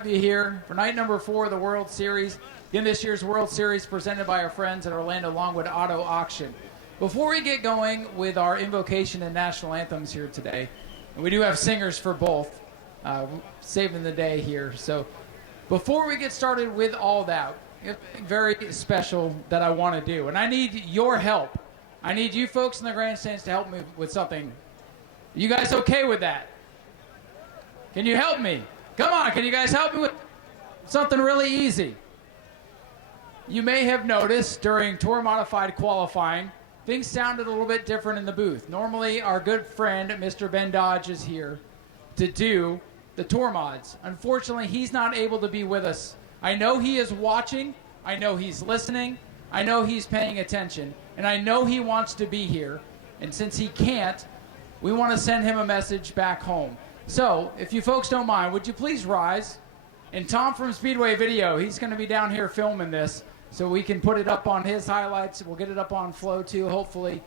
have you here for night number 4 of the World Series. Again, this year's World Series presented by our friends at Orlando Longwood Auto Auction. Before we get going with our invocation and national anthems here today, and we do have singers for both, saving the day here. So before we get started with all that, it's very special that I want to do, and I need your help. I need you folks in the grandstands to help me with something. You guys okay with that? Can you help me? Come on, can you guys help me with something really easy? You may have noticed during Tour Modified qualifying, things sounded a little bit different in the booth. Normally, our good friend, Mr. Ben Dodge, is here to do the tour mods. Unfortunately, he's not able to be with us. I know he is watching, I know he's listening, I know he's paying attention, and I know he wants to be here. And since he can't, we want to send him a message back home. So, if you folks don't mind, would you please rise? And Tom from Speedway Video, he's going to be down here filming this, so we can put it up on his highlights. We'll get it up on Flow too, hopefully.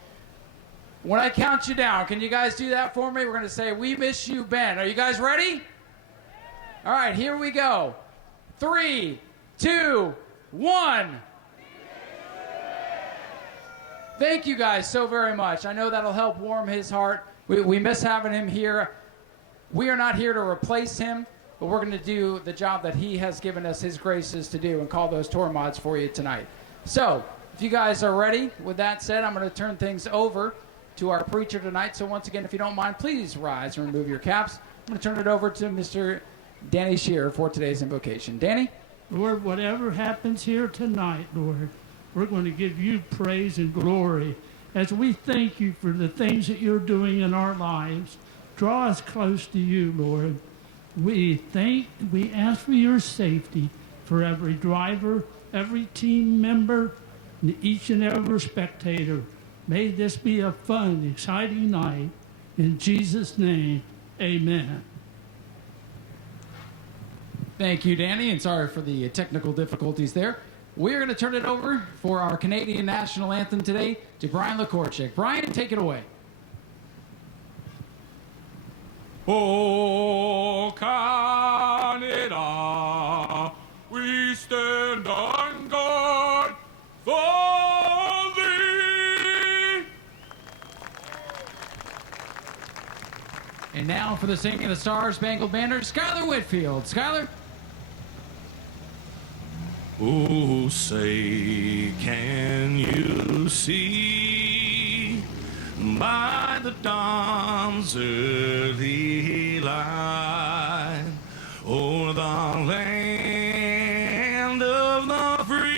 When I count you down, can you guys do that for me? We're going to say, "We miss you, Ben." Are you guys ready? All right, here we go. 3, 2, 1. Thank you guys so very much. I know that'll help warm his heart. We miss having him here. We are not here to replace him, but we're going to do the job that he has given us his graces to do and call those tour mods for you tonight. So, if you guys are ready, with that said, I'm going to turn things over to our preacher tonight. So once again, if you don't mind, please rise and remove your caps. I'm going to turn it over to Mr. Danny Shearer for today's invocation. Danny? Lord, whatever happens here tonight, Lord, we're going to give you praise and glory as we thank you for the things that you're doing in our lives. Draw us close to you, Lord. We ask for your safety for every driver, every team member, and each and every spectator. May this be a fun, exciting night. In Jesus' name, amen. Thank you, Danny, and sorry for the technical difficulties there. We're going to turn it over for our Canadian national anthem today to Brian Lekorchik. Brian, take it away. Oh, Canada, we stand on guard for thee. And now for the singing of the Star Spangled Banner, Skylar Whitfield. Skylar? Oh, say, can you see by the dawn's early light o'er the land of the free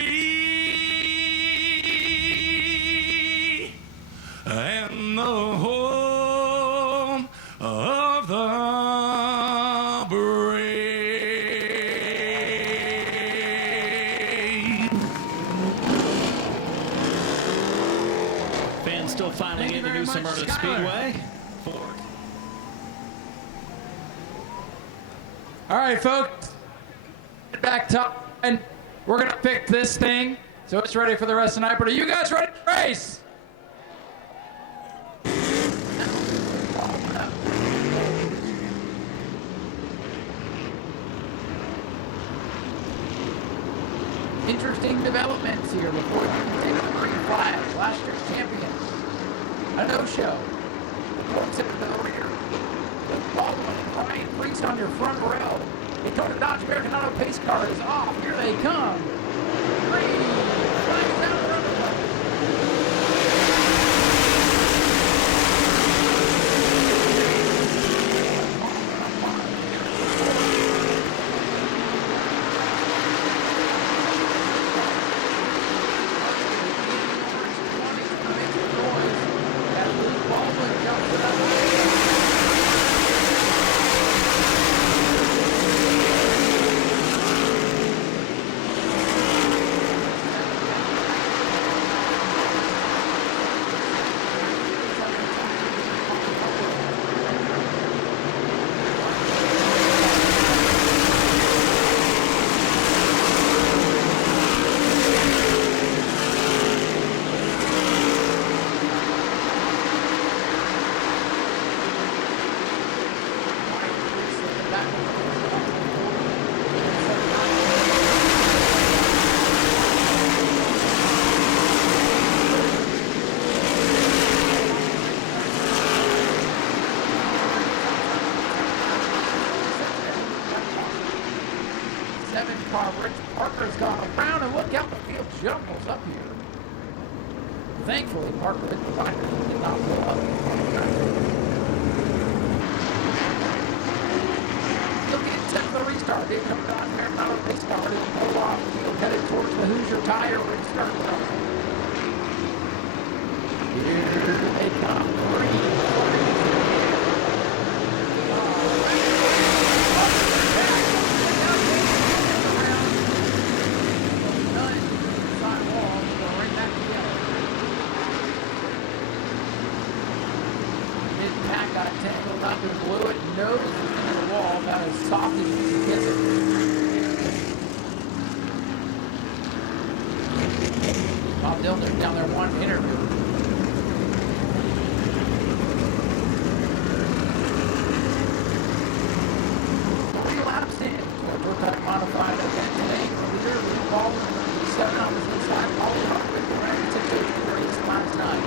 and the home of the brave? Fans still filing in the new Smyrna Speedway. All right, folks. Get back top, and we're going to pick this thing so it's ready for the rest of the night. But are you guys ready to race? Interesting developments here before we take the green flag. Last year's champion. A no-show. Consider to the rear. Baldwin and Brian Priest on your front rail. Dakota Dodge American Auto pace car is off. Here they come. Green flags down the road. jumbles up here. Thankfully, Parker did not blow up. Look at the restart. It comes on there, not a restart. It'll pull off. Field headed towards the Hoosier Tire restart zone. Here they come. Got tangled up and blew it, nose into the wall, about as soft as you can get it. Bob Dylan's down there wanting to interview. 3 laps in. Prototype modified event today. Leader, Lynne Ball, 7 on his inside, all up with the rain to 2 race last night.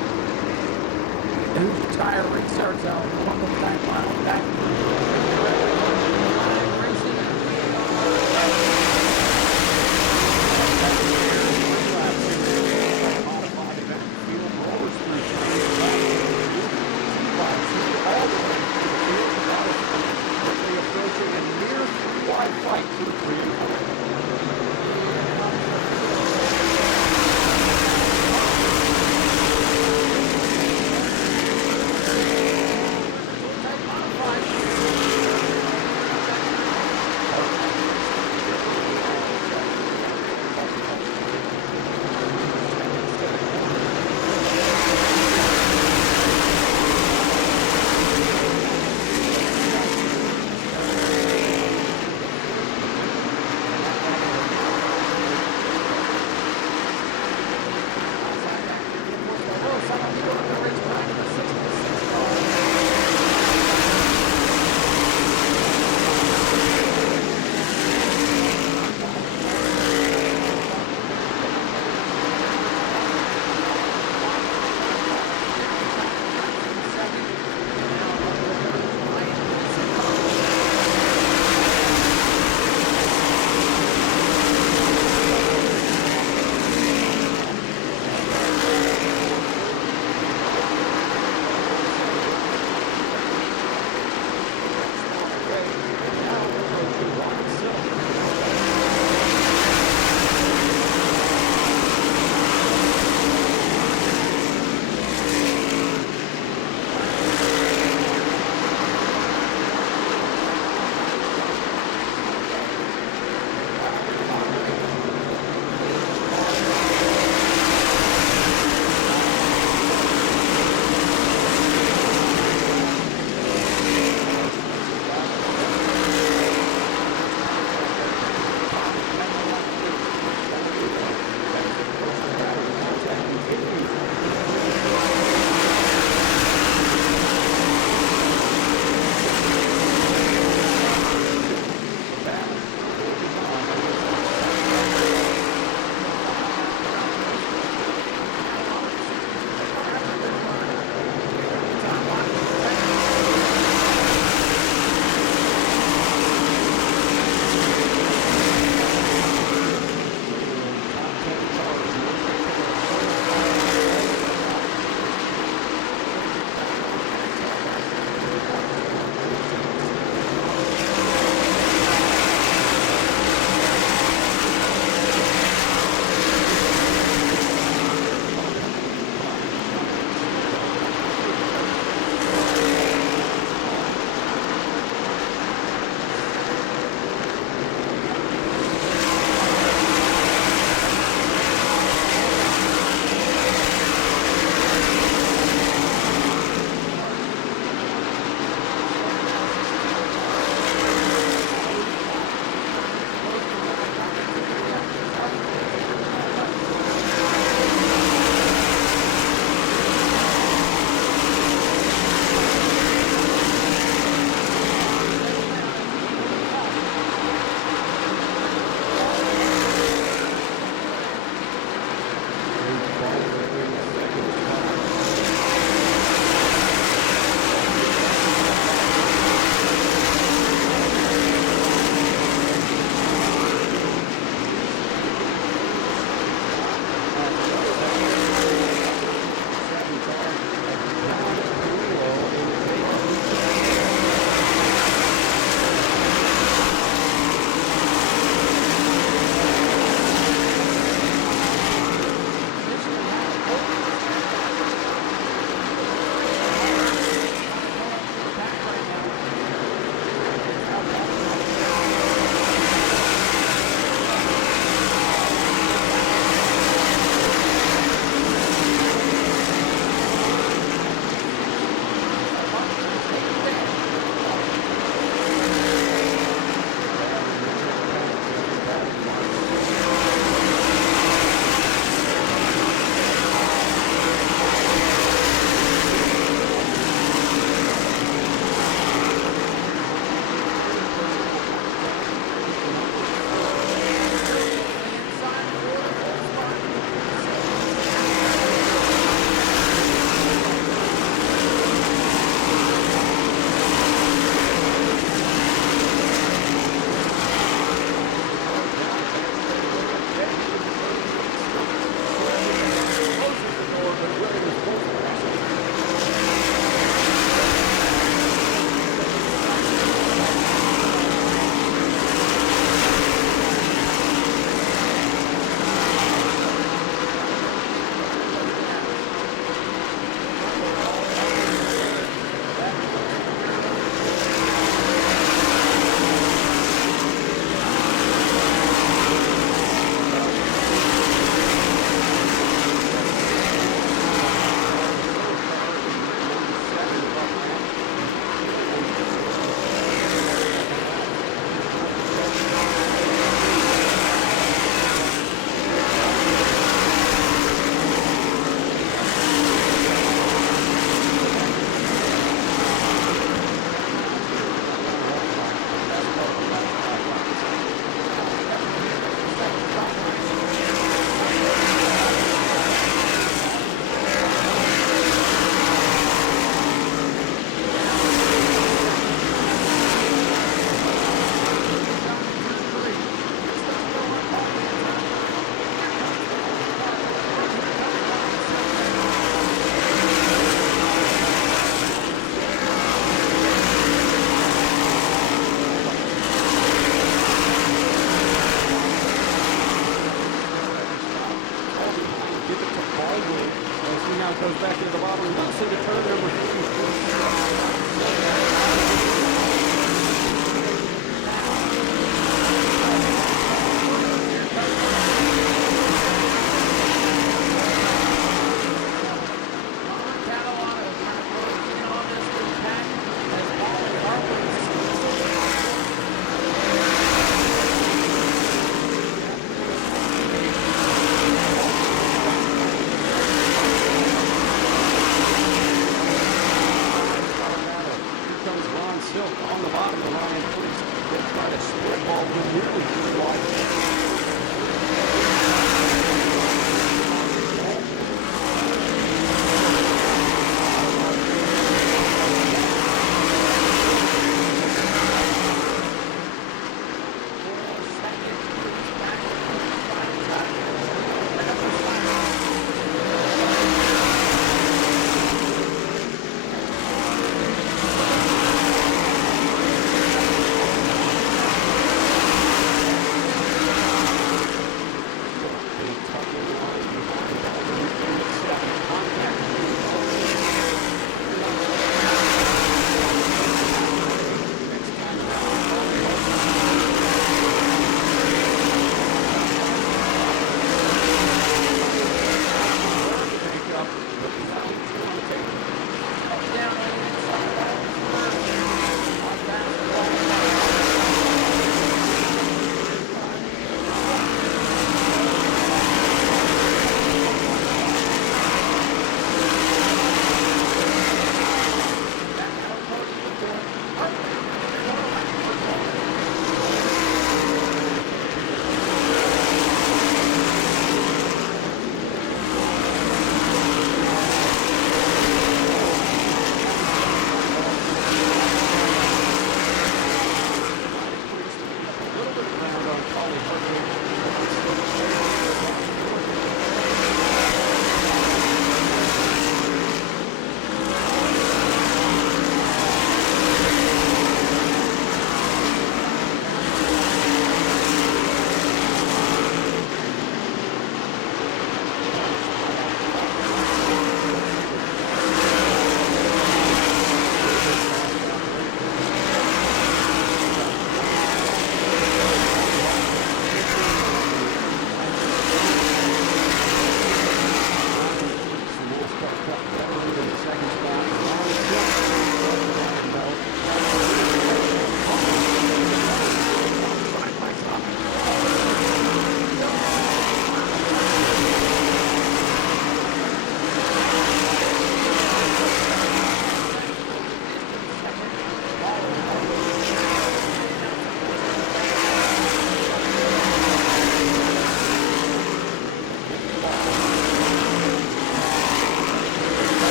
Who's tire restart zone? Welcome back, final back. Racing. Modified event field rollers through all the way to the field. Quickly approaching a near 3-wide flight to the field. See how it goes back into the bottom. We'll see the turn number 54.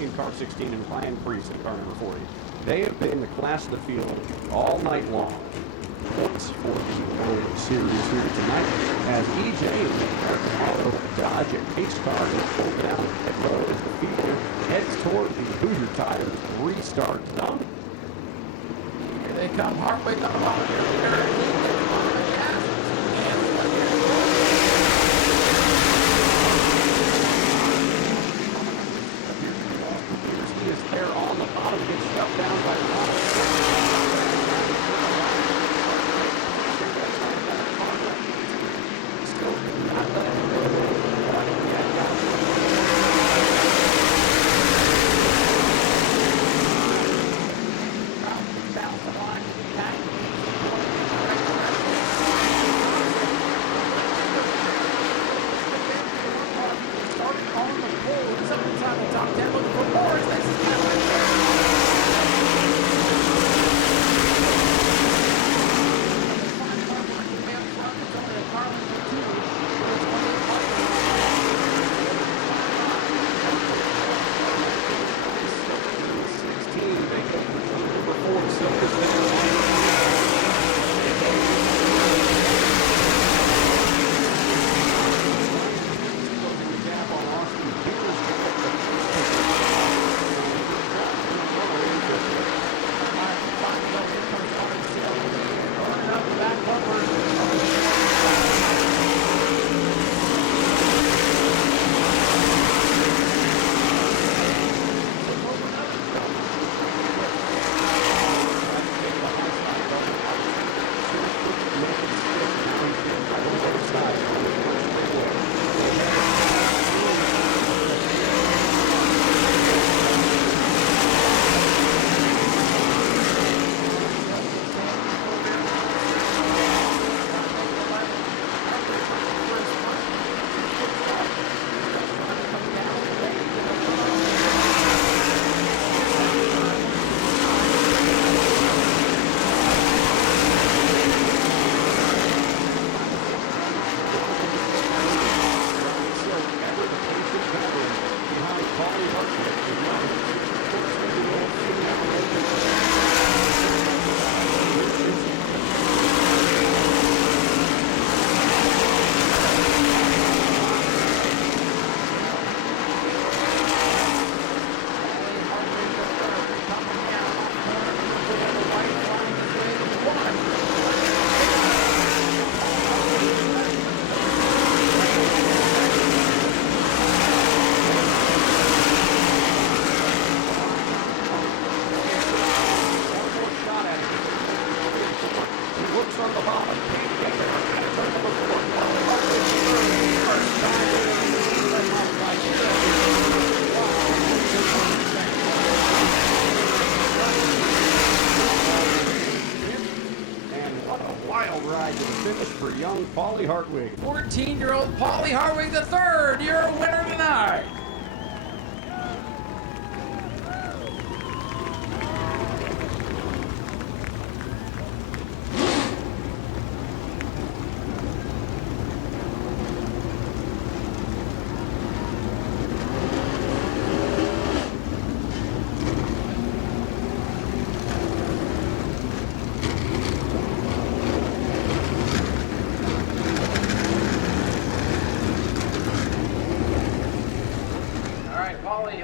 in car 16 and Ryan Priest in car number 40. They have been the class of the field all night long. Points for the World Series here tonight as EJ and the Auto Dodge and pace car is pulled down pit road as the feature heads toward the Hoosier Tires restart zone. Here they come, Hartwig on the ball here. There on the bottom, gets shoved down by Hart. Still not letting it go. Down the line. Started on the pole. It's up inside the top 10. Looking for more. Paulie Hartwig. 14-year-old Paulie Hartwig III, you're a winner tonight.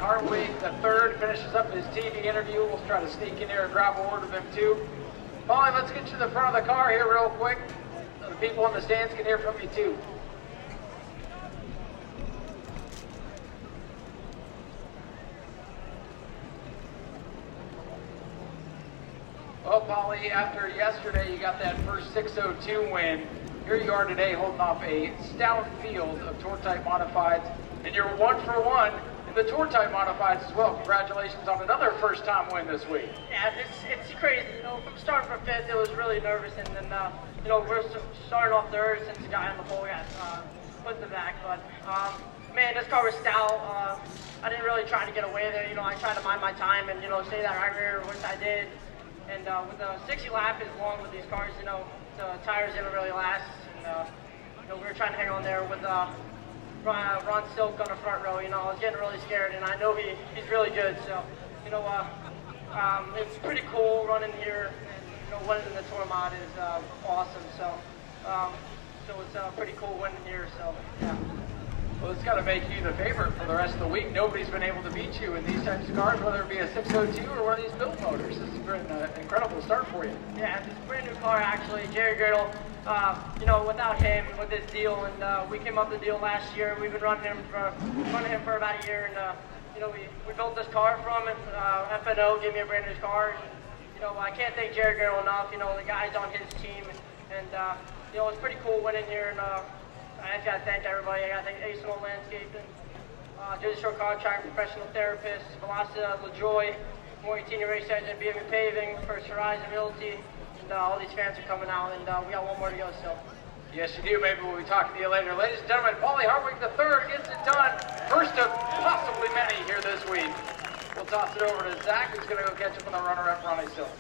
Hartwig III finishes up his TV interview. We'll try to sneak in here and grab a word with him too. Paulie, let's get you to the front of the car here real quick. So the people in the stands can hear from you too. Well, Paulie, after yesterday you got that first 602 win. Here you are today holding off a stout field of tour type modifieds, and you're 1 for 1 in the tour type modifieds as well. Congratulations on another first time win this week. Yeah, it's crazy. You know, from starting from fifth, it was really nervous, and then you know, we're starting off third since the guy on the pole got put in the back. But man, this car was stout. I didn't really try to get away there. You know, I tried to mind my time and stay that right rear, which I did. And with the 60 lap is long with these cars, the tires didn't really last. And we were trying to hang on there with Ron Silk on the front row. You know, I was getting really scared, and I know he's really good. So, you know, it's pretty cool running here, and you know, winning the tour mod is awesome. So, it's pretty cool winning here. So, yeah. Well, it's got to make you the favorite for the rest of the week. Nobody's been able to beat you in these types of cars, whether it be a 602 or one of these build motors. This has been an incredible start for you. Yeah, it's a brand new car actually. Jerry Girdle, you know, without him with this deal, and we came up with the deal last year. We've been running him for about a year, and you know, we built this car from him. FNO gave me a brand new car. And, you know, I can't thank Jerry Girdle enough. You know, the guys on his team, and you know, it's pretty cool winning here. And I just got to thank everybody. I got to thank Asphalt Landscaping, Jersey Shore Contract, Professional Therapists, Velocita, LaJoy, Morgan Tina Race Engine, BME Paving, First Horizon Realty, and all these fans are coming out, and we got one more to go still. Yes, you do. Maybe we'll be talking to you later. Ladies and gentlemen, Paulie Hartwig III gets it done. First of possibly many here this week. We'll toss it over to Zach, who's going to go catch up with our runner-up, Ronnie Silk.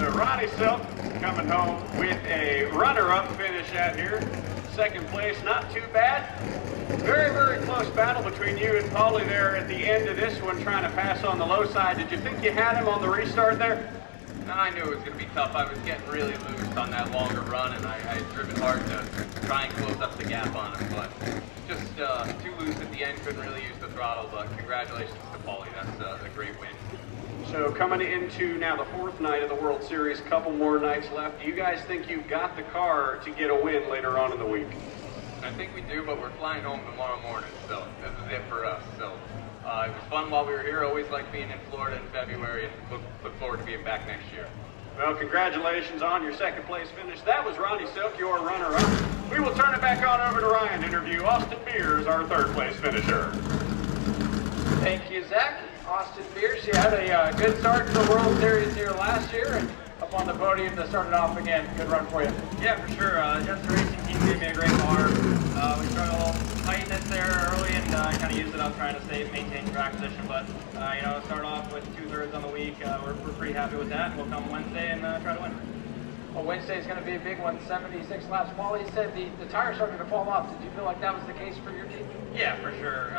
So Ronnie Silk coming home with a runner-up finish out here. Second place, not too bad. Very, very close battle between you and Paulie there at the end of this one, trying to pass on the low side. Did you think you had him on the restart there? No, I knew it was going to be tough. I was getting really loose on that longer run, and I had driven hard to try and close up the gap on him, but just too loose at the end, couldn't really use the throttle, but congratulations to Paulie. That's a great win. So coming into now the fourth night of the World Series, couple more nights left. Do you guys think you've got the car to get a win later on in the week? I think we do, but we're flying home tomorrow morning, so this is it for us. So it was fun while we were here. Always like being in Florida in February, and look forward to being back next year. Well, congratulations on your second place finish. That was Ronnie Silk, your runner-up. We will turn it back on over to Ryan to interview Austin Beers, our third place finisher. Thank you, Zach. Austin Beers, you had a good start to the World Series here last year, and up on the podium to start it off again. Good run for you. Yeah, for sure. Just the racing team gave me a great car. We started a little tightness there early, and I kind of used it up trying to maintain track position. But you know, start off with 2/3 on the week. We're pretty happy with that. We'll come Wednesday and try to win. Well, Wednesday is going to be a big one. 76 laps. Paulie said the tires started to fall off. Did you feel like that was the case for your team? Yeah, for sure.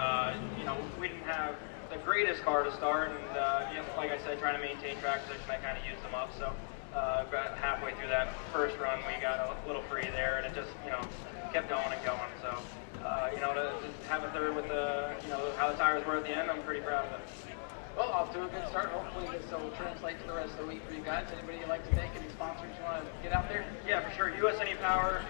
You know, we didn't have the greatest car to start, and you know, like I said, trying to maintain track position, I kind of used them up. So about halfway through that first run, we got a little free there, and it just, you know, kept going and going. So you know, to have a third with the, you know, how the tires were at the end, I'm pretty proud of it. Well, off to a good start. Hopefully this will translate to the rest of the week for you guys. Anybody you'd like to thank? Any sponsors you want to get out there? Yeah, for sure. US Any Power,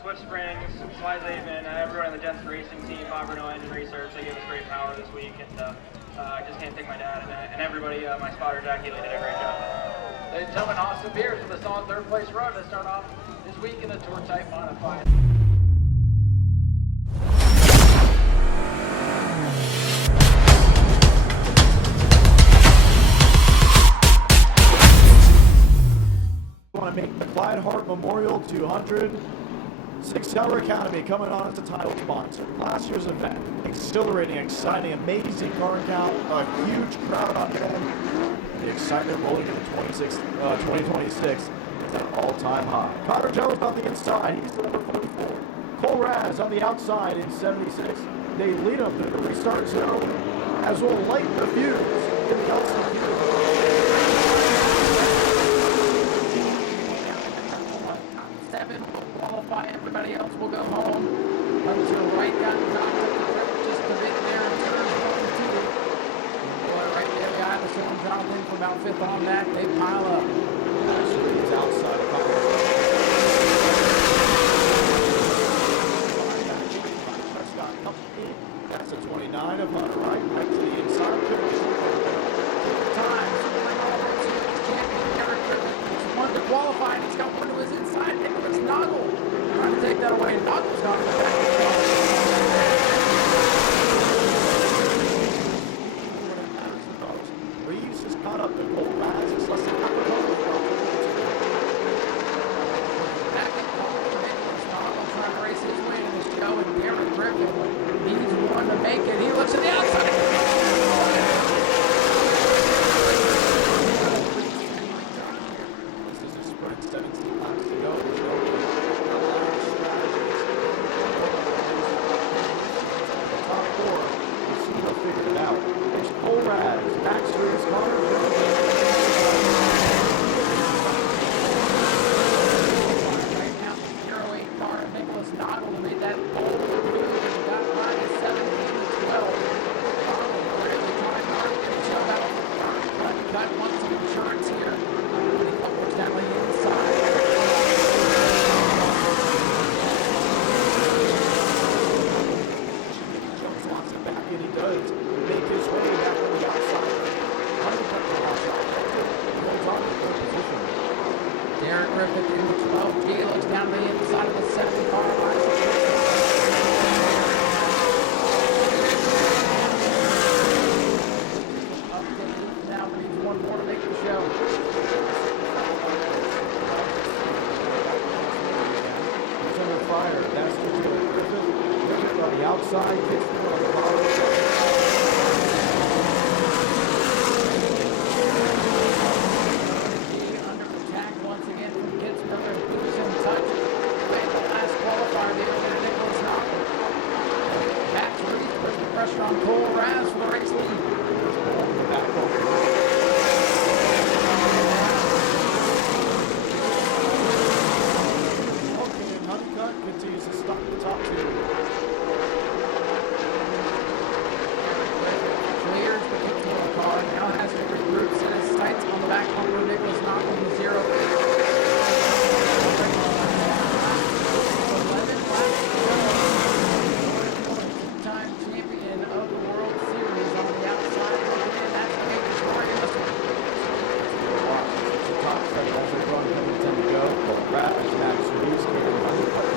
Swift Springs, Slizaven, everyone on the Jets Racing team, Bob Renault Engine Research, they gave us great power this week. And I just can't thank my dad and everybody, my spotter, Jackie, they did a great job. Ladies and gentlemen, Austin Beers with a solid third place run to start off this week in the Tour Type Modified. Want to make the Clyde Hart Memorial 200. 6 Hour Academy coming on as a title sponsor. Last year's event, exhilarating, exciting, amazing car count, a huge crowd on hand. The excitement rolling into 2026 is at an all-time high. Connor Jones on the inside, he's the number 44. Cole Raz on the outside in 76. They lead him to the restart zone as will light the fuse in the outside. Everybody else will go home. Until Wright got knocked up the trip just a bit there in turn 1 and 2. Boy, right there, the Iowa Storm dropped in for about 5th on that. They pile up. Actually, he's outside a couple of that's a 29 of Hunter Wright. Right to the inside. Times. One to qualify, and he's got one to his inside. Nicholas Noggle trying to take that away. Noggle's got it back. Reeves has caught up to Cole Raz. It's less than half a goal. Back in Nicholas Noggle trying to race his way to the show, and Garrett Griffin needs one to make it. He looks at the outside. This is a sprint, 17 laps to go. does make his way back on the outside. Honeycutt to the outside. Holds on to the position. Derek Griffith in the 12. He looks down the inside of the 7 car. Now needs one more to make the show. He's under fire. That's to Derek Griffith. Griffith on the outside. Gets through on the bottom. Pressure on Cole Raz for the race lead. Honeycutt continues to stop the top 2. Clears the 15 car. Now has to regroup. Set his sights on the back bumper. Nicholas knocking the 0. 11 laps to go. Two-time champion of the World Series on the outside. Looking in, that's the major story. It's the top 7 as they're going to tend to go. Rapid Max Reeves carrying Honeycutt.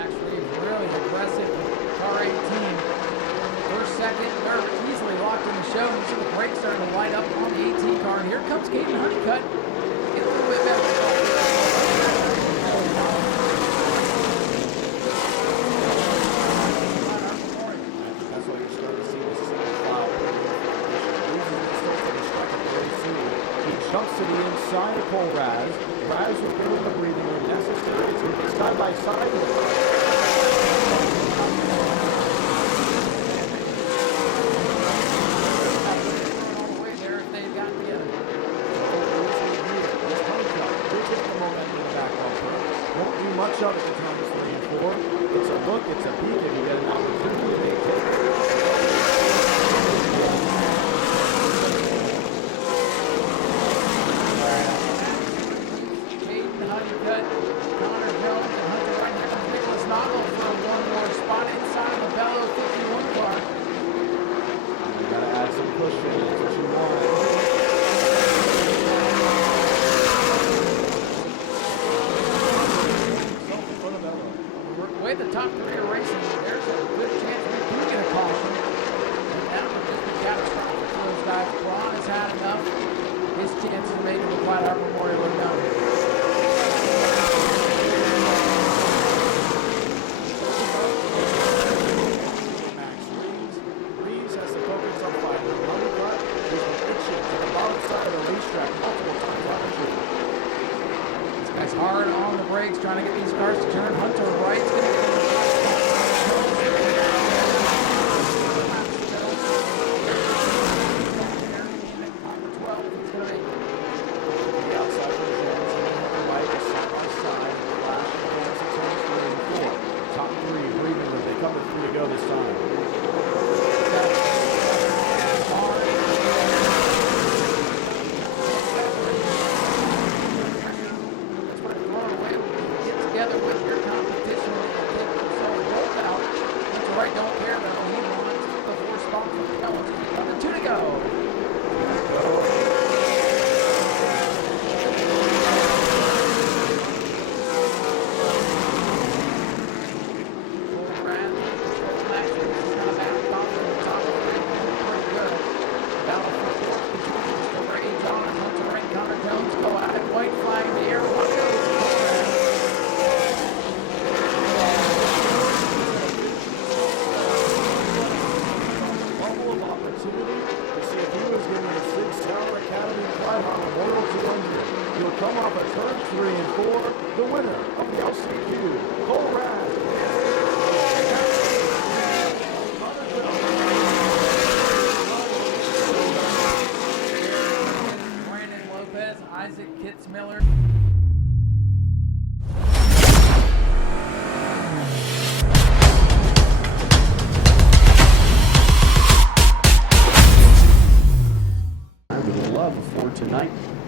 Actually, really aggressive. Car 18. First, second, third, easily locked in the show. You see the brakes starting to light up on the 18 car. And here comes Caden Honeycutt. Get a little bit better. That's why you're starting to see this single file. Loses the still to the second very soon. He jumps to the inside of Cole Raz. Raz will give him the breathing room necessary to get side by side. Much of it in turns 3 and 4. It's a look, it's a peek, and you get an opportunity to make it. Caden Honeycutt, Connor Jones, and Hunter right here comes Nicholas Noggle for one more spot inside of the Bello 51 car. You gotta add some cushion, that's what you want. The way the top 3 are racing, there's a good chance we do get a caution. And that would just be catastrophic for those guys. Braun has had enough. His chances of making the Clyde Hart Memorial are done. Max Reeves has the focus on fire. Honeycutt, he's been itching to the bottom side of the racetrack multiple times on the tree. This guy's hard on the brakes, trying to get these cars to turn. Hunter Wright's going to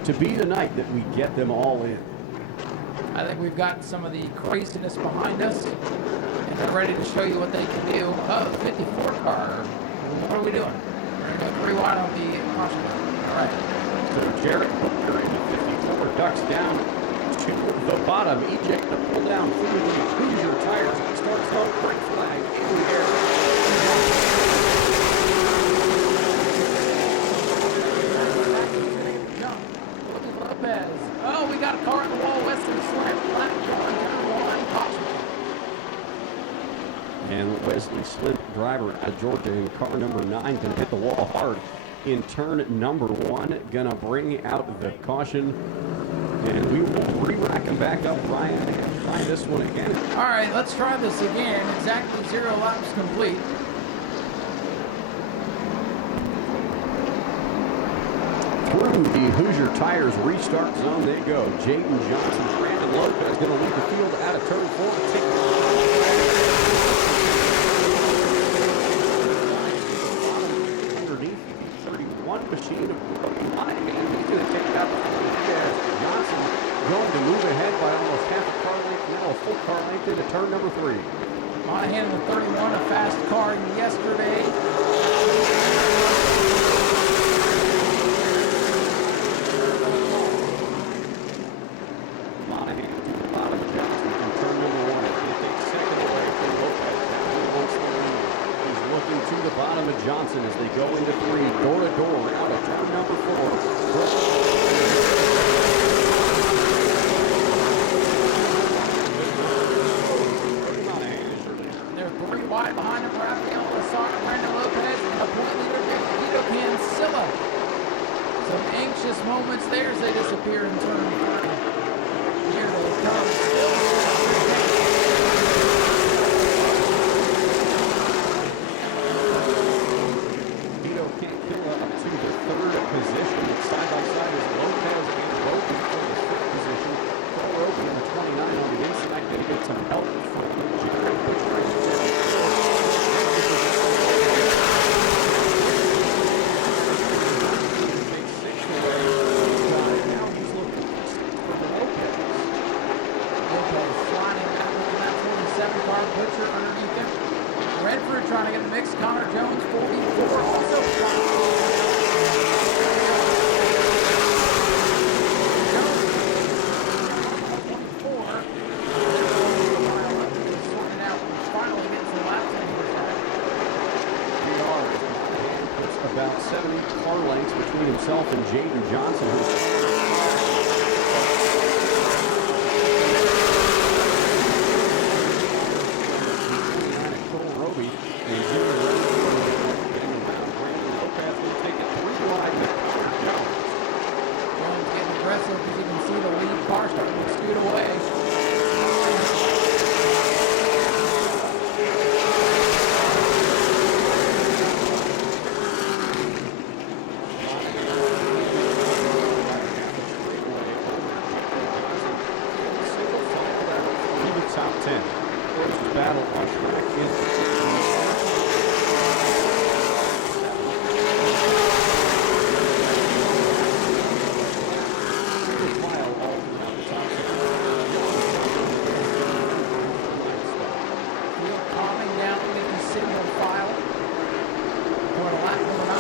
To be the night that we get them all in. I think we've got some of the craziness behind us, and they're ready to show you what they can do. Oh, 54 car. What are we doing? We're going to go 3 wide on the caution car. All right. So Jared Hooker in the 54 ducks down to the bottom. EJ to pull down through the Couture tires. He starts up, break flag in the air. Lopez. Oh, we got a car in the wall. Western Slant. Flat John, turn 1, caution. And Wesley Slint, driver out of Georgia, in car number 9, going to hit the wall hard in turn number 1. Going to bring out the caution. And we will re-rack him back up, Ryan, and try this one again. All right, let's try this again. Exactly 0 laps complete. Through the Hoosier Tires restart zone they go. Jaden Johnson, Brandon Lopez going to lead the field out of turn 4. Underneath the 31 machine of Clyde, and he's going to take it out as Johnson going to move ahead by almost half a car length, now a full car length into turn number 3. Monahan in the 31, a fast car yesterday. Johnson as they go into 3, door to door, out of turn number 4. They're 3 wide behind him. Rafael Lasar, Brandon Lopez, and the point leader, Vito Cancilla. Some anxious moments there as they disappear in turn 3. Here they come, still. Position side by side is Lopez and Roby for the 5th position. Cole Roby in the 29 on the inside. Going to get some help from Jared Butcher. Now he's looking for Lopez. Lopez sliding back with that 47 car. Butcher underneath him. Redford trying to get the mix. Connor Jones, 44, also flying. About 70 car lengths between himself and Jaden Johnson. Cole Roby and Junior Brandon Lopez will take it 3 wide. Jones getting aggressive because you can see the lead car starting to scoot away. Top 10. First battle on track is calming down with the signal file for lap number 9.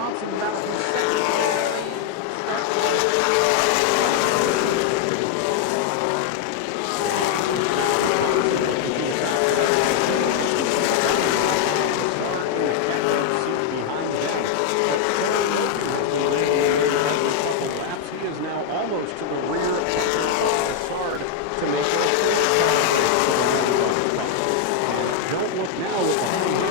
Thompson battle for second. He is now almost to the rear of Sard to make it. Don't look now with the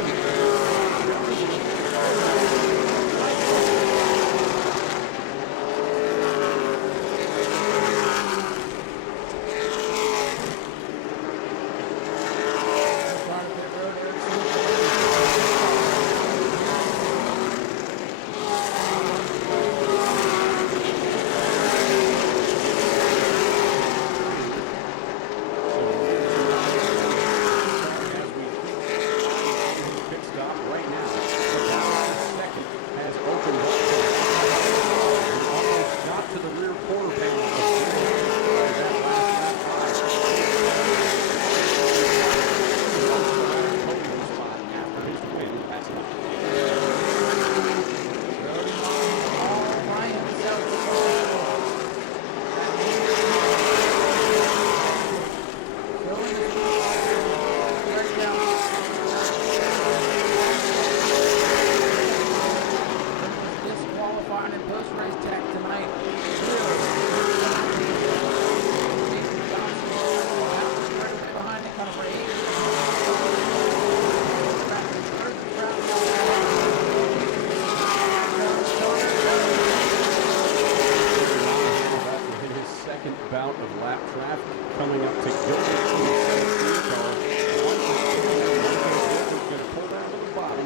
bout of lap traffic coming up to Gilbert. Pull down to the bottom.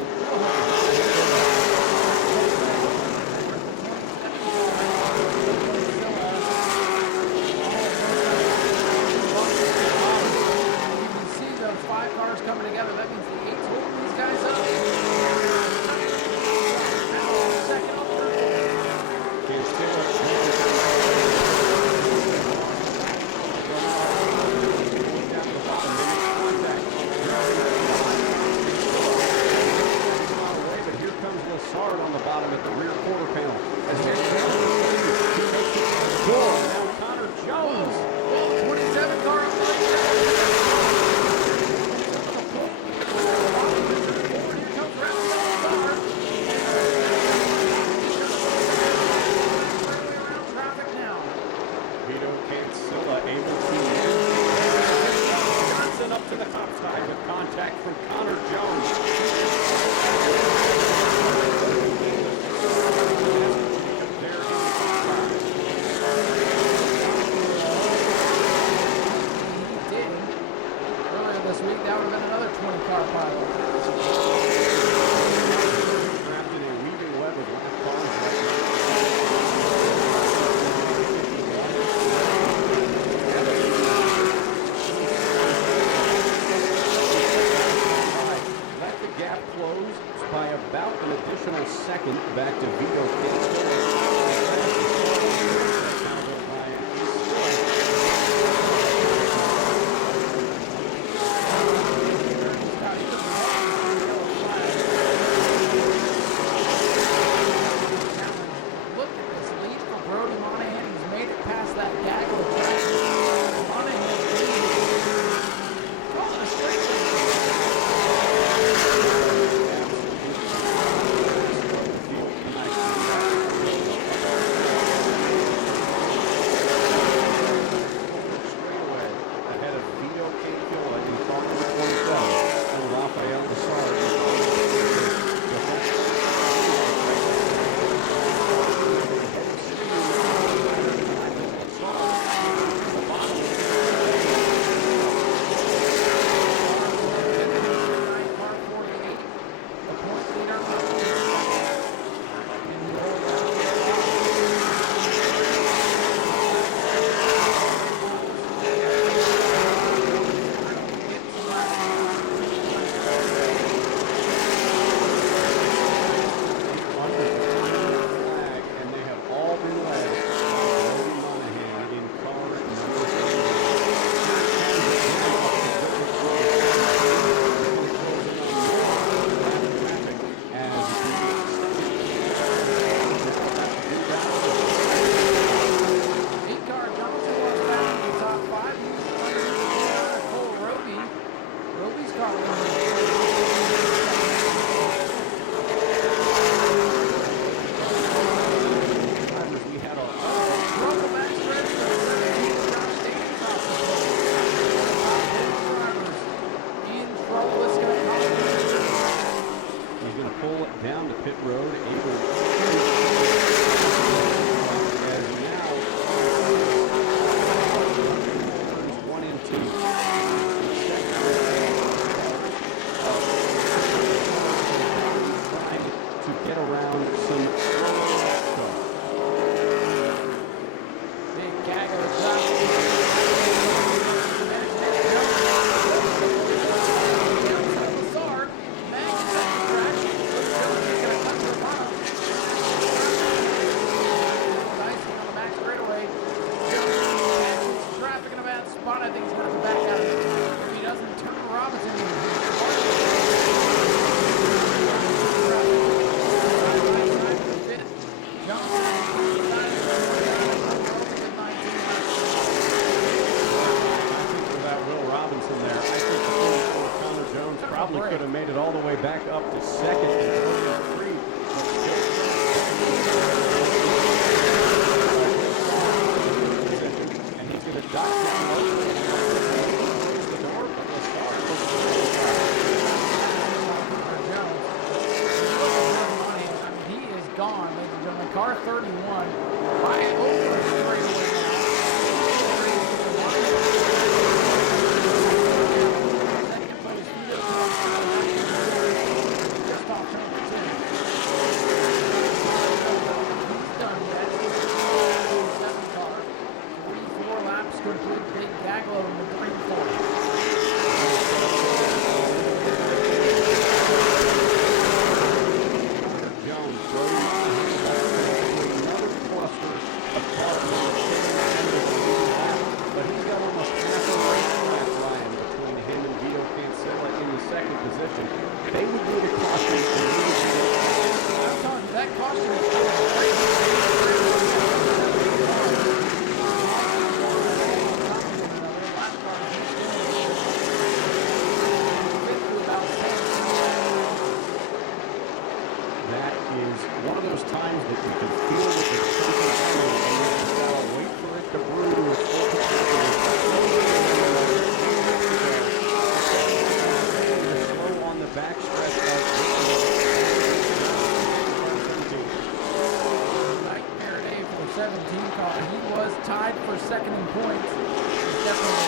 gone, ladies and gentlemen. Car 31 by over straightaway now. Second place, just off turn 2. He's done that. 7 car. 3-4 laps complete. Big Gaglow in the green for him. Jones throws another cluster of cars but he's got almost half a race lap, Ryan, between him and Vito Cancella in the second position. They would need a caution. I'm telling you, that caution is coming great. That is one of those times that you can feel that there's something coming, and you just gotta wait for it to brew. It's slow on the backstretch of Nightmare day for the 17 car. He was tied for second in points. He's definitely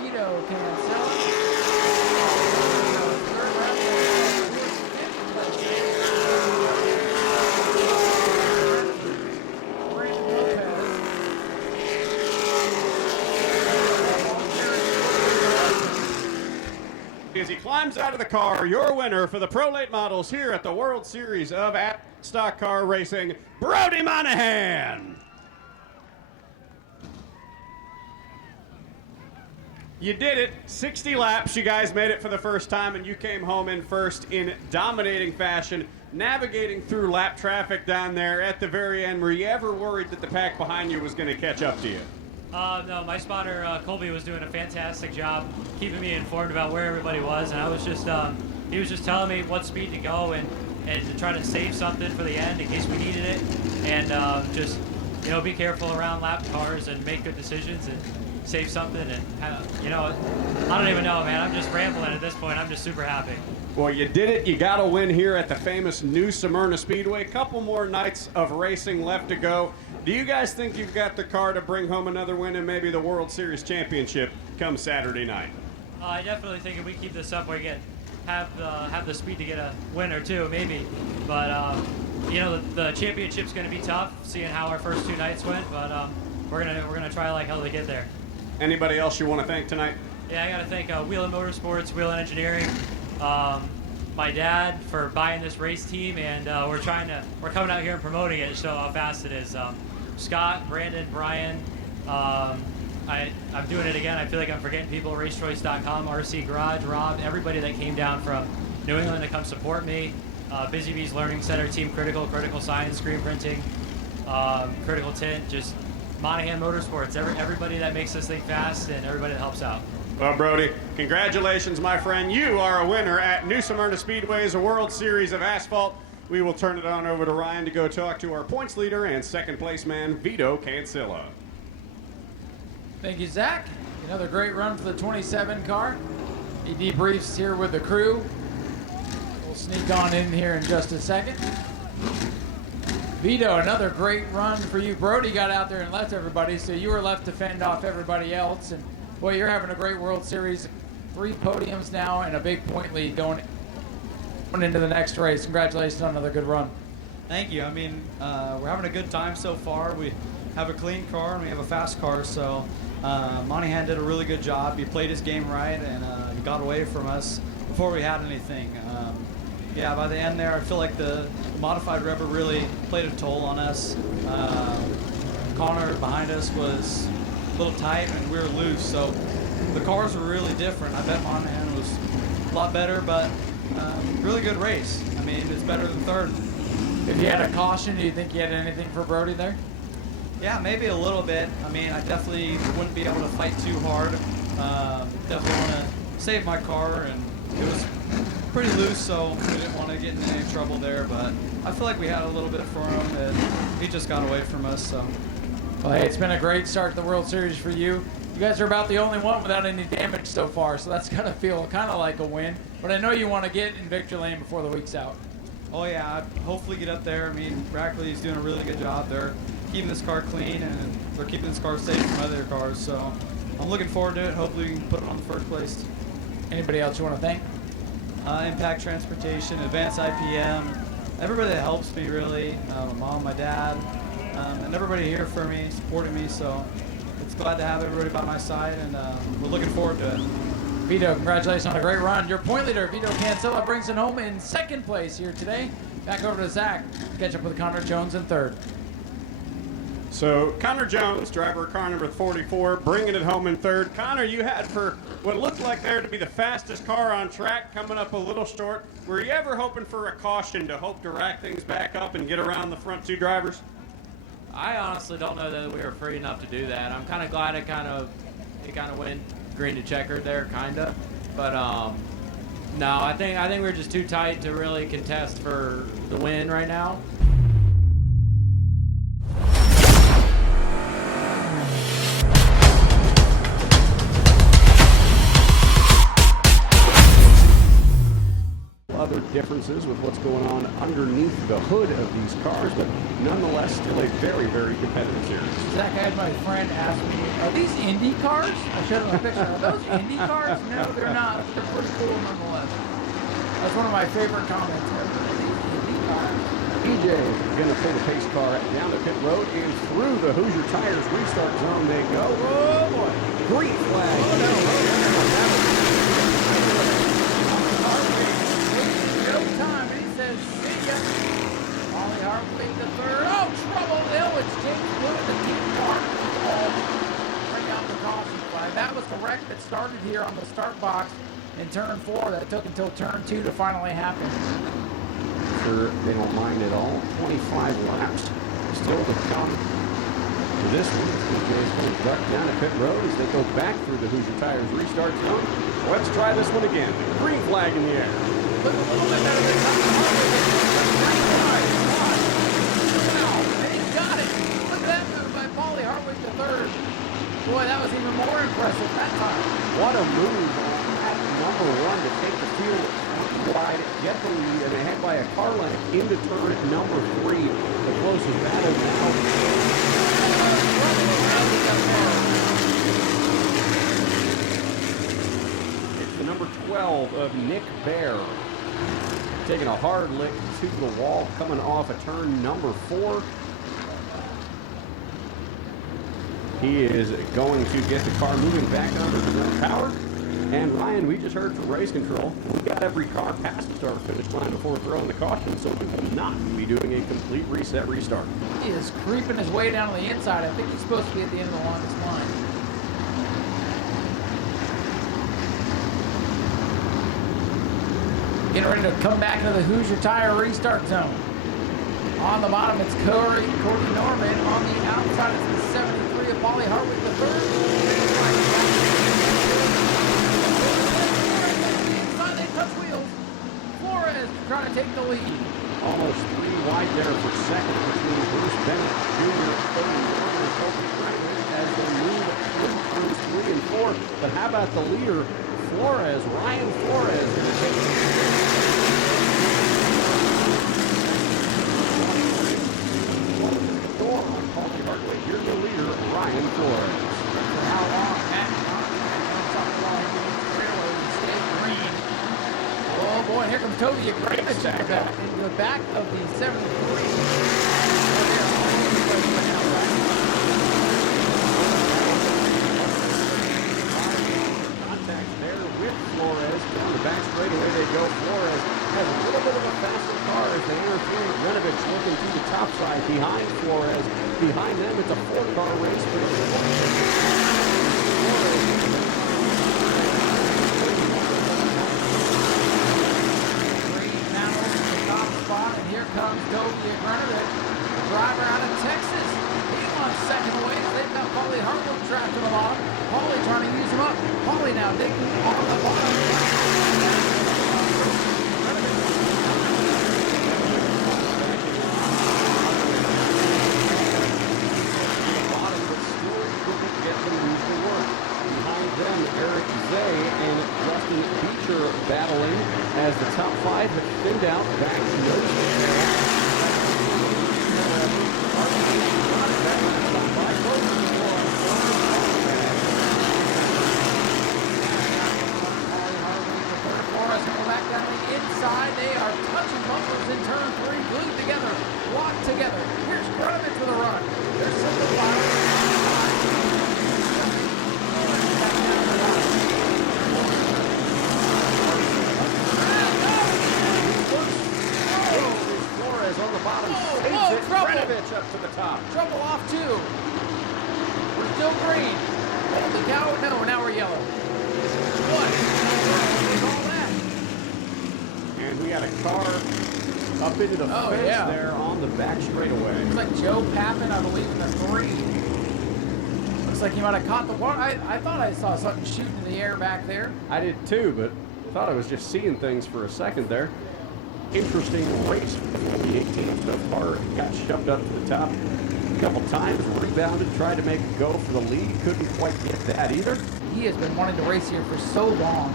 Vito Cancella. Third round, Brandon Lopez. As he climbs out of the car, your winner for the Pro Late Models here at the World Series of Stock Car Racing, Brody Monahan. You did it. 60 laps. You guys made it for the first time, and you came home in first in dominating fashion, navigating through lap traffic down there at the very end. Were you ever worried that the pack behind you was going to catch up to you? No, my spotter, Colby, was doing a fantastic job keeping me informed about where everybody was, and I was just, he was just telling me what speed to go and to try to save something for the end in case we needed it, and just, you know, be careful around lap cars and make good decisions and save something, and, you know, I don't even know, man. I'm just rambling at this point. I'm just super happy. Well, you did it. You got a win here at the famous New Smyrna Speedway. A couple more nights of racing left to go. Do you guys think you've got the car to bring home another win and maybe the World Series championship come Saturday night? I definitely think if we keep this up, we can have the speed to get a win or two, maybe. But you know, the championship's going to be tough, seeing how our first two nights went. But we're gonna try like hell to get there. Anybody else you want to thank tonight? Yeah, I got to thank Wheelin' Motorsports, Wheelin' Engineering, my dad for buying this race team, and we're coming out here and promoting it, show how fast it is. Scott, Brandon, Brian, I'm doing it again. I feel like I'm forgetting people. RaceChoice.com, RC Garage, Rob, everybody that came down from New England to come support me. Busy Bees Learning Center, Team Critical, Critical Science, Screen Printing, Critical Tint, just Monahan Motorsports, everybody that makes this thing fast and everybody that helps out. Well, Brody, congratulations, my friend. You are a winner at New Smyrna Speedway's World Series of Asphalt. We will turn it on over to Ryan to go talk to our points leader and second place man, Vito Cancella. Thank you, Zach. Another great run for the 27 car. He debriefs here with the crew. We'll sneak on in here in just a second. Vito, another great run for you. Brody got out there and left everybody, so you were left to fend off everybody else. And boy, you're having a great World Series. 3 podiums now and a big point lead going into the next race. Congratulations on another good run. Thank you. I mean, we're having a good time so far. We have a clean car and we have a fast car, so Monahan did a really good job. He played his game right, and he got away from us before we had anything. Yeah, by the end there, I feel like the modified rubber really played a toll on us. Connor behind us was a little tight and we were loose, so the cars were really different. I bet Monahan was a lot better, but really good race. I mean, it's better than third. If you had a caution, do you think you had anything for Brody there? Yeah, maybe a little bit. I mean, I definitely wouldn't be able to fight too hard. Definitely want to save my car, and it was pretty loose, so we didn't want to get in any trouble there. But I feel like we had a little bit for him, and he just got away from us. So. Well, hey, it's been a great start to the World Series for you. You guys are about the only one without any damage so far, so that's gonna feel kind of like a win. But I know you want to get in victory lane before the week's out. Oh yeah, I'd hopefully get up there. I mean, Brackley's doing a really good job. They're keeping this car clean, and they're keeping this car safe from other cars. So I'm looking forward to it. Hopefully we can put it on first place. Anybody else you want to thank? Impact Transportation, Advanced IPM, everybody that helps me really, my mom, my dad, and everybody here for me, supporting me, so it's glad to have everybody by my side, and we're looking forward to it. Vito, congratulations on a great run. Your point leader, Vito Cancella, brings it home in second place here today. Back over to Zach to catch up with Connor Jones in third. So Connor Jones, driver of car number 44, bringing it home in third. Connor, you had for what looked like there to be the fastest car on track, coming up a little short. Were you ever hoping for a caution to hope to rack things back up and get around the front two drivers? I honestly don't know that we were free enough to do that. I'm kind of glad it kind of went green to checkered there, kind of. But no, I think we're just too tight to really contest for the win right now. Other differences with what's going on underneath the hood of these cars, but nonetheless, still a very, very competitive series. Zach, I had my friend ask me, are these Indy cars? I showed him a picture. Are those Indy cars? No, they're not. They're pretty cool nonetheless. That's one of my favorite comments ever. Are these Indy cars? EJ is going to pull the pace car down the pit road and through the Hoosier Tires restart zone they go. Oh, boy. Green flag. Oh, no. No time, and he says, see ya. Ollie Hart lead the third. Oh, trouble. No, it's James Blue in the team car. Oh, bring out the caution flag. That was the wreck that started here on the start box in turn 4 that took until turn 2 to finally happen. Sure, they don't mind at all. 25 laps still to come to this one. EJ's going to duck down a pit road as they go back through the Hoosier Tires restart zone. Let's try this one again. Green flag in the air. Look a little bit better than Tommy Hartwig. Wow, and he got it. Look at that move by Paulie Hartwig the third. Boy, that was even more impressive that time. What a move at number 1 to take the field wide, get the lead, and they head by a car length into turn number 3. The closest battle now. It's the number 12 of Nick Bear. Taking a hard lick to the wall, coming off of turn number 4. He is going to get the car moving back under the power. And Ryan, we just heard from race control, we got every car past the start finish line before throwing the caution, so we will not be doing a complete reset restart. He is creeping his way down on the inside. I think he's supposed to be at the end of the longest line. Getting ready to come back to the Hoosier Tire restart zone. On the bottom, it's Corey Norman. On the outside, it's the 73 of Paulie Hartwig the third. Inside, they touch wheels. Flores trying to take the lead. Almost 3 wide there for second between Bruce Bennett Jr. and Kobe Bryant as they move through 3 and 4. But how about the leader, Flores, Ryan Flores, going to take Here's the leader, Ryan Flores. For how long? Green. Oh boy, here comes Toby Agmt back into the back of the 73. Contact there with Flores. Down the back straightaway they go. Flores has a little bit of a faster car as they enter through. Renovich looking to the top side behind Flores. Behind them, it's a 4-car race for the and here comes Toby Agmt, the driver out of Texas. He wants second away. They've got Paulie Hartwig trapped to the bottom. Paulie trying to use him up. Paulie now digging on the bottom. battling as the top 5 have thinned out back to back down the inside. They are touching bumpers in turn 3, glued together, locked together. Here's Grevich with a run. There's some on the bottom. Grevich up to the top. Trouble off 2. We're still green. Holy cow. No, now we're yellow. What? All that? And we had a car up into the fence there on the back straightaway. Looks like Joe Pappin, I believe, in the 3. Looks like he might have caught the one. I thought I saw something shooting in the air back there. I did too, but thought I was just seeing things for a second there. Interesting race for the 18 so far. Got shoved up to the top a couple times, rebounded, tried to make a go for the lead. Couldn't quite get that either. He has been wanting to race here for so long.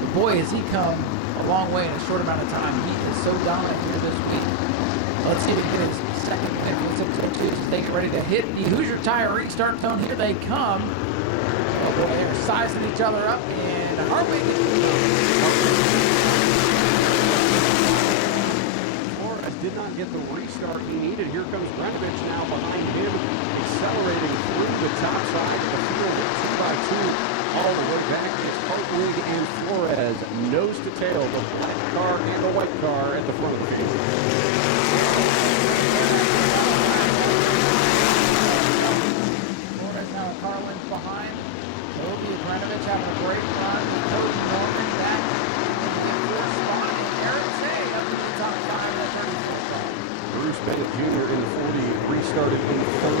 But boy, has he come a a long way in a short amount of time. He is so dominant here this week. Let's see if we can get his second pick. Looks like so two as they get ready to hit the Hoosier Tire restart zone. Here they come. Oh boy, they're sizing each other up, and Hartwig did not get the restart he needed. Here comes Brenovich now behind him, accelerating through the top side of the field, 2x2, all the way back. It's Hartwig and Flores, nose to tail, the black car and the white car at the front of the field. Flores now a car length behind. Toby Brenovich having a great run. Cody Norman back in the spot, and Eric Say up to the top 5 at 34. Bruce Bennett Jr. in the 40, restarted in the third.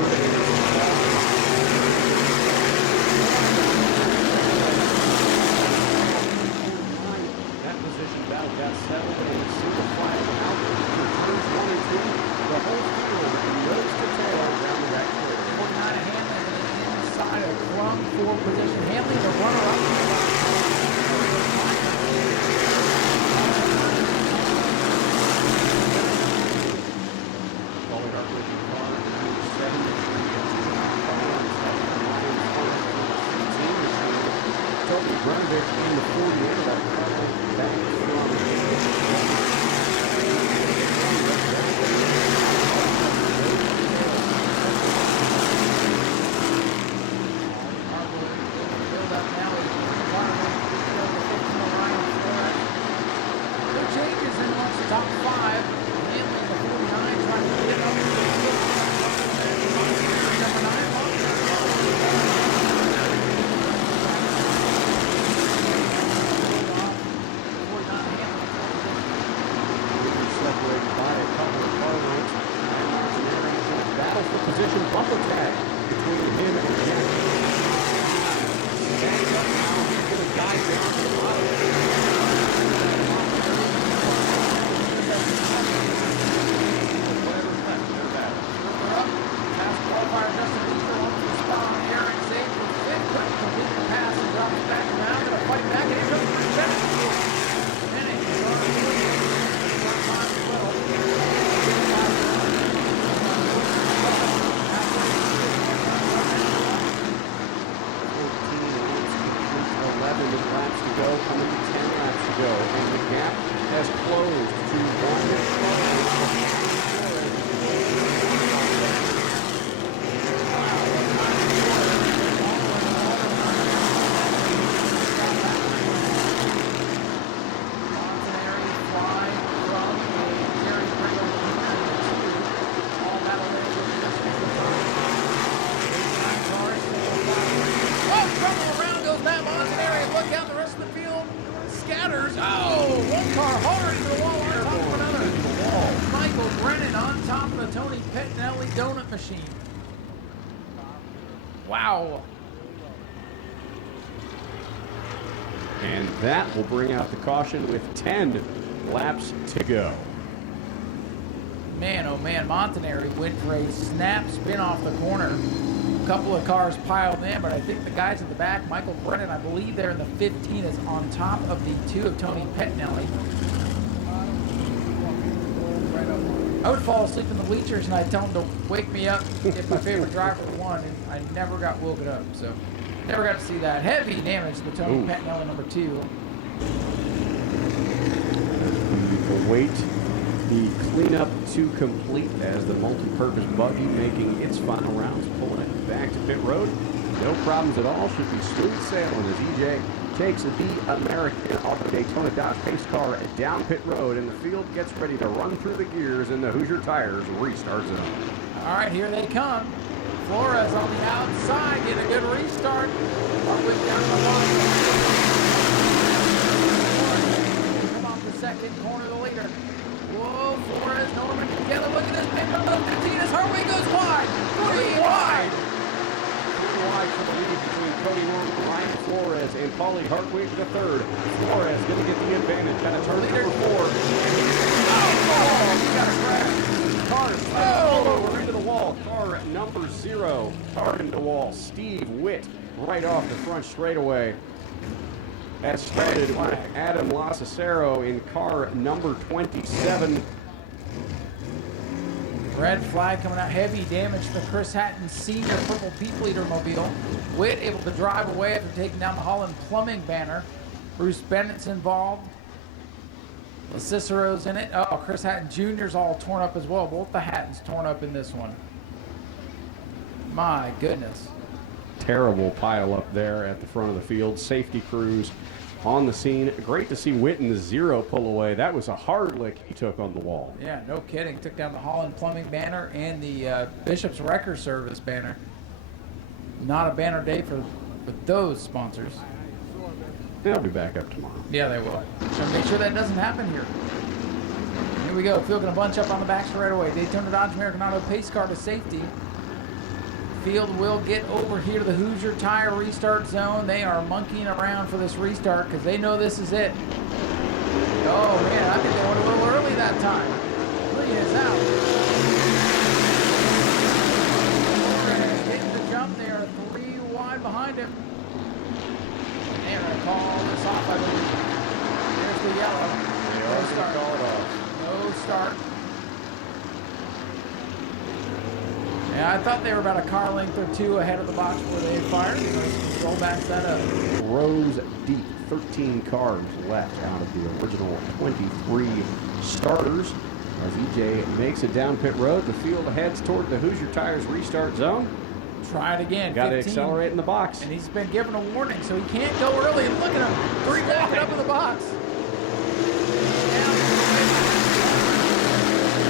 That position battle got settled and a single flag out for turns 1 and 2. The whole field nose to tail down the back clear. 49 Hanley inside of Crum for position. Hanley the runner-up. Brenovich in the 48, that couple back from no changes in amongst the top 5. Hanley in the 49 trying to get up to the field. Number 9, position bumper tag between him and Jack. Stands up now, he's going to dive down to the bottom. Whatever's left, they're back. Further up, fast qualifier Justin Leeser on the spot on the air and saves with 5th. Couldn't complete the pass and drops back around. Going to fight back, and here comes Bruce Bennett. Bennett is on the lead. First time as well. Laps to go, coming to 10 laps to go, and the gap has closed to machine. Wow. And that will bring out the caution with 10 laps to go. Man, oh man, Montanari went for a snap spin off the corner. A couple of cars piled in, but I think the guys in the back, Michael Brennan, I believe they're in the 15, is on top of the 2 of Tony Pettinelli. I would fall asleep in the bleachers and I'd tell them to wake me up if my favorite driver won, and I never got woken up, so never got to see that. Heavy damage to Tony Pettinelli, number 2. Await the cleanup to complete as the multi-purpose buggy making its final rounds, pulling it back to pit road. No problems at all, should be smooth sailing as EJ takes the American Auto Daytona Dodge pace car down pit road, and the field gets ready to run through the gears in the Hoosier Tires restart zone. All right, here they come. Flores on the outside, get a good restart. Hartwig down the line. Come off the second corner, the leader. Whoa, Flores, Norman together. Look at this pickup of 15 as Hartwig goes wide. 3 wide. Wide for the lead between Cody Norman, Ryan Flores, and Paulie Hartwig the third. Flores going to get the advantage at a turn number 4. Oh, he got a crash. Car all over into the wall. Car number 0. Car into the wall. Steve Witt right off the front straightaway. has started with Adam Lasacero in car number 27. Red flag coming out. Heavy damage to the Chris Hatton Senior Purple Peep Leader mobile. Witt able to drive away after taking down the Holland Plumbing banner. Bruce Bennett's involved. Cicero's in it. Oh, Chris Hatton Jr.'s all torn up as well. Both the Hattons torn up in this one. My goodness. Terrible pile up there at the front of the field. Safety crews on the scene. Great to see Witten the zero pull away. That was a hard lick he took on the wall. Yeah, no kidding. Took down the Holland Plumbing banner and the Bishop's Wrecker Service banner. Not a banner day for those sponsors. They'll be back up tomorrow. Yeah, they will. So make sure that doesn't happen here. Here we go. Field going to bunch up on the back straight away. Daytona Dodge American Auto pace car to safety. Field will get over here to the Hoosier Tire restart zone. They are monkeying around for this restart because they know this is it. Oh, man, I think they went a little early that time. Green is out. Getting the jump. They are 3 wide behind him. They're going to call this off, I believe. There's the yellow. No start. Call it off. No start. Yeah, I thought they were about a car length or 2 ahead of the box where they fired. Roll back that up. Rows deep. 13 cars left out of the original 23 starters. As EJ makes it down pit road, the field heads toward the Hoosier Tires restart zone. Try it again. Got to accelerate in the box. And he's been given a warning, so he can't go early. Look at him. 3 backing up in the box.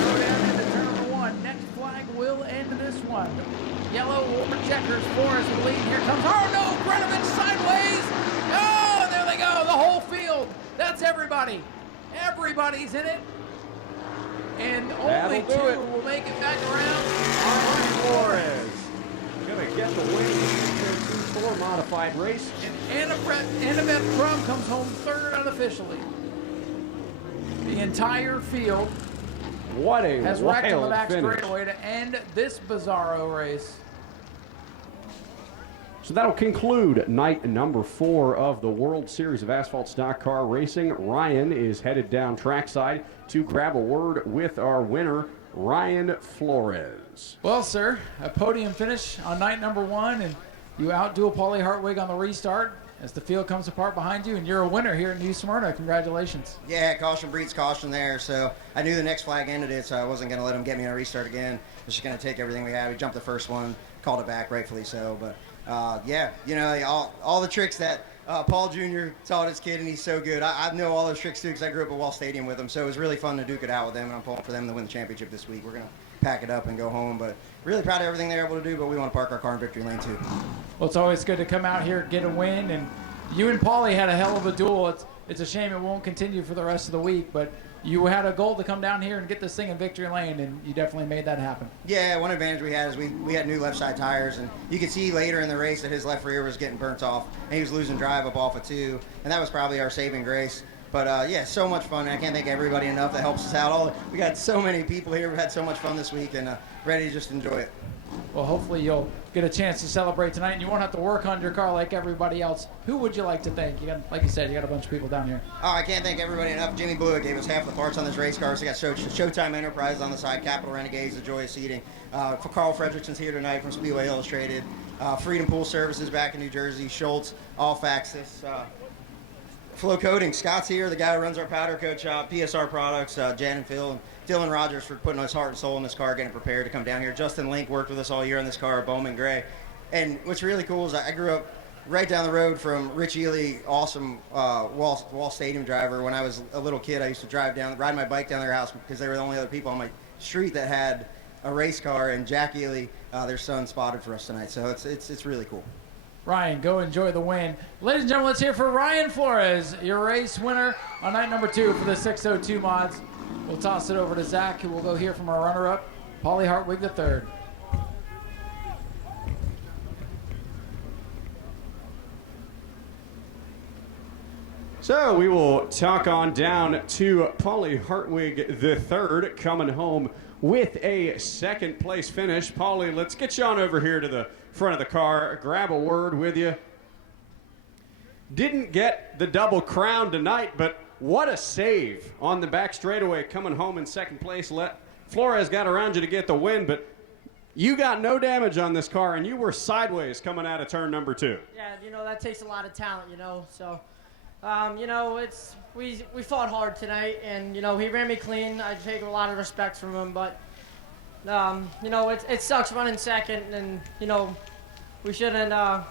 Go down into turn number 1. Next flag will end this one. Yellow or checkers. Forrest will lead. Here comes. Oh no! Grenovich sideways. Oh, there they go. The whole field. That's everybody. Everybody's in it. And only 2 will make it back around. Flores going to get the win in the 2-4 modified race. And Annabeth Crum comes home 3rd unofficially. The entire field has wrecked on the back straightaway to end this bizarro race. So that'll conclude night number 4 of the World Series of Asphalt Stock Car Racing. Ryan is headed down trackside to grab a word with our winner, Ryan Flores. Well, sir, a podium finish on night number 1, and you outduel Paulie Hartwig on the restart as the field comes apart behind you, and you're a winner here at New Smyrna. Congratulations. Yeah, caution breeds caution there, so I knew the next flag ended it, so I wasn't going to let him get me on a restart again. I was just going to take everything we had. We jumped the first one, called it back, rightfully so, but yeah, you know, all the tricks that Paul Jr. taught his kid, and he's so good. I know all those tricks too because I grew up at Wall Stadium with him, so it was really fun to duke it out with them, and I'm pulling for them to win the championship this week. We're going to pack it up and go home, but really proud of everything they're able to do, but we want to park our car in victory lane too. Well, it's always good to come out here, get a win, and you and Paulie had a hell of a duel. It's a shame it won't continue for the rest of the week, but you had a goal to come down here and get this thing in victory lane, and you definitely made that happen. Yeah, one advantage we had is we had new left side tires, and you could see later in the race that his left rear was getting burnt off, and he was losing drive up off of 2, and that was probably our saving grace. But yeah, so much fun. I can't thank everybody enough that helps us out. We got so many people here. We've had so much fun this week, and ready to just enjoy it. Well, hopefully you'll get a chance to celebrate tonight, and you won't have to work on your car like everybody else. Who would you like to thank? You got, like you said, you got a bunch of people down here. Oh, I can't thank everybody enough. Jimmy Blewett gave us half the parts on this race car. So we got Showtime Enterprise on the side, Capital Renegades, The Joyous Seating. Carl Fredrickson's here tonight from Speedway Illustrated. Freedom Pool Services back in New Jersey. Schultz, Allfaxis. Flow Coating, Scott's here, the guy who runs our powder coat shop. PSR Products, Jan and Phil, and Dylan Rogers for putting his heart and soul in this car, getting prepared to come down here. Justin Link worked with us all year on this car, Bowman Gray. And what's really cool is I grew up right down the road from Rich Ely, awesome Wall Stadium driver. When I was a little kid, I used to ride my bike down their house because they were the only other people on my street that had a race car. And Jack Ely, their son, spotted for us tonight. So it's really cool. Ryan, go enjoy the win. Ladies and gentlemen, let's hear for Ryan Flores, your race winner on night number 2 for the 602 mods. We'll toss it over to Zach, who will go hear from our runner-up, Paulie Hartwig III. So we will talk on down to Paulie Hartwig III coming home with a second place finish. Paulie, let's get you on over here to the front of the car. Grab a word with you. Didn't get the double crown tonight, but what a save on the back straightaway coming home in second place. Flores got around you to get the win, but you got no damage on this car, and you were sideways coming out of turn number 2. Yeah, you know, that takes a lot of talent, you know. So, you know, we fought hard tonight, and, you know, he ran me clean. I take a lot of respect from him, but, you know, it sucks running second, and, you know, we shouldn't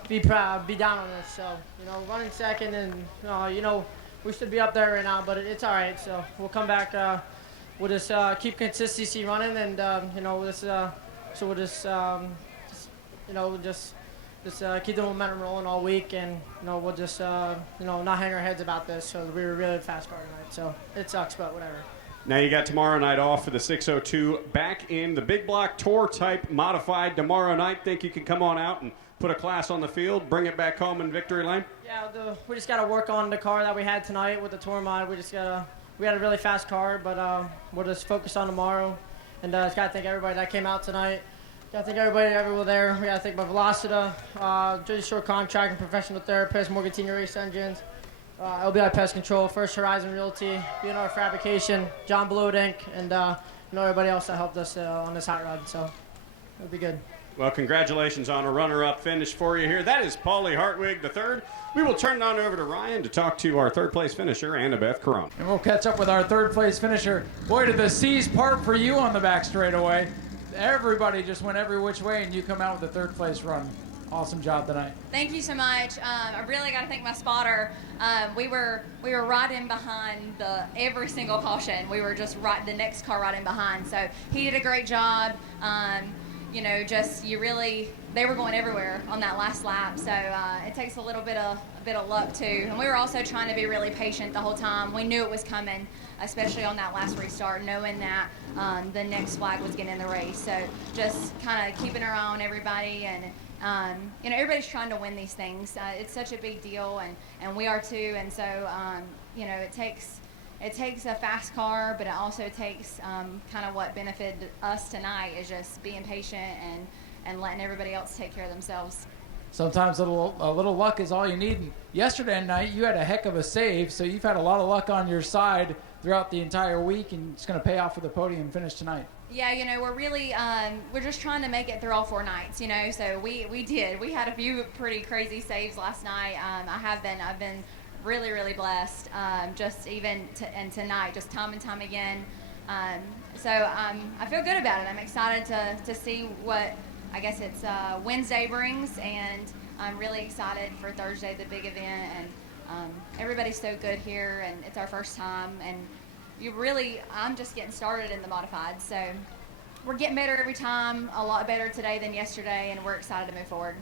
be down on this. So, you know, running second, and, you know, we should be up there right now, but it's all right. So we'll come back. We'll just keep consistency running, and, you know, so we'll just you know, just keep the momentum rolling all week, and, you know, we'll just, you know, not hang our heads about this. So we were a really fast car tonight, so it sucks, but whatever. Now you got tomorrow night off for the 602. Back in the big block tour type modified tomorrow night. Think you can come on out and put a class on the field, bring it back home in victory lane? Yeah, we just got to work on the car that we had tonight with the tour mod. We had a really fast car, but we'll just focus on tomorrow. And just got to thank everybody that came out tonight. Got to thank everybody everywhere there. We got to thank my Velocita, Jersey Shore Contract and Professional Therapist, Morgantini Race Engines, LBI Pest Control, First Horizon Realty, B&R Fabrication, John Blue Ink, and you know, everybody else that helped us on this hot rod. So it'll be good. Well, congratulations on a runner-up finish for you here. That is Paulie Hartwig III. We will turn it on over to Ryan to talk to our third-place finisher, Annabeth Crum. And we'll catch up with our third-place finisher. Boy, did the seas part for you on the back straightaway. Everybody just went every which way, and you come out with a third-place run. Awesome job tonight. Thank you so much. I really got to thank my spotter. We were right in behind every single caution. We were just the next car right in behind. So he did a great job. You know, they were going everywhere on that last lap. So it takes a little bit of luck too. And we were also trying to be really patient the whole time. We knew it was coming, especially on that last restart, knowing that the next flag was getting in the race. So just kind of keeping our eye on everybody, and you know, everybody's trying to win these things. It's such a big deal, and we are too. And so you know, it takes a fast car, but it also takes kind of what benefited us tonight is just being patient and letting everybody else take care of themselves. Sometimes a little luck is all you need. And yesterday night, you had a heck of a save, so you've had a lot of luck on your side throughout the entire week, and it's going to pay off with the podium finish tonight. Yeah, you know, we're just trying to make it through all 4 nights, you know, so we did. We had a few pretty crazy saves last night. I've been really, really blessed, just even and tonight, just time and time again. So I feel good about it. I'm excited to see what, I guess it's Wednesday brings, and I'm really excited for Thursday, the big event. And everybody's so good here, and it's our first time. And I'm just getting started in the modified. So we're getting better every time, a lot better today than yesterday, and we're excited to move forward.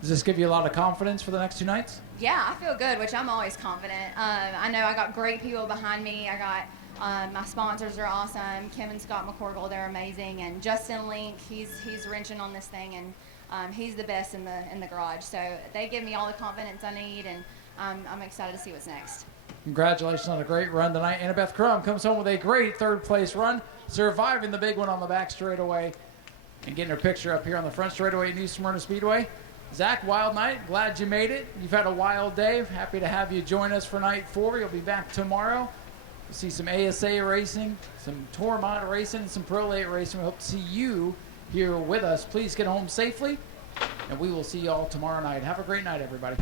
Does this give you a lot of confidence for the next 2 nights? Yeah, I feel good, which I'm always confident. I know I got great people behind me. I got my sponsors are awesome. Kim and Scott McCorkle, they're amazing, and Justin Link, he's wrenching on this thing, and he's the best in the garage. So they give me all the confidence I need, and I'm excited to see what's next. Congratulations on a great run tonight. Annabeth Crum comes home with a great third-place run, surviving the big one on the back straightaway, and getting her picture up here on the front straightaway at New Smyrna Speedway. Zach, wild night. Glad you made it. You've had a wild day. Happy to have you join us for night 4. You'll be back tomorrow. We'll see some ASA racing, some Tour Mod racing, and some Pro Late racing. We hope to see you here with us. Please get home safely, and we will see you all tomorrow night. Have a great night, everybody.